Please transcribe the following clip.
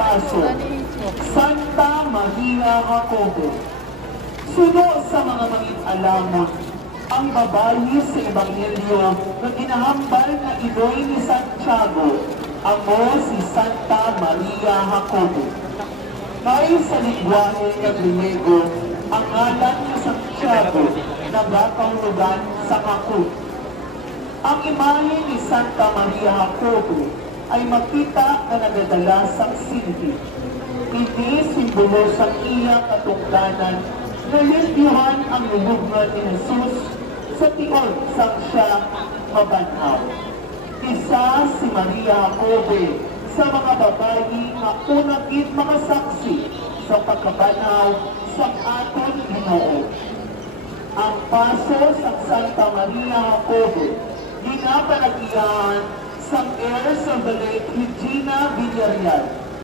Paso, Santa Maria Jacobo. Suno sa mga mangit-alamon, ang babae sa Ebanghelyo na ginahambal na inoy ni Santiago, amo si Santa Maria Jacobo. May sa lingwahe ng Griego, ang ngalan ni Santiago na gatahulugan sa kakut. Ang imahe ni Santa Maria Jacobo ay makita na nagadala sa silbi. Hindi simbolo sa iyang katungdanan na limpyuhan ang lulubngan ni Jesus sa tiyon sang siya mabanhaw. Isa si Maria Jacobo sa mga babae na unang makasaksi sa pagkabanhaw sa aton Ginoo. Ang paso sa Santa Maria Jacobo ginapanagihan sa heirs of the late Regina Villarreal.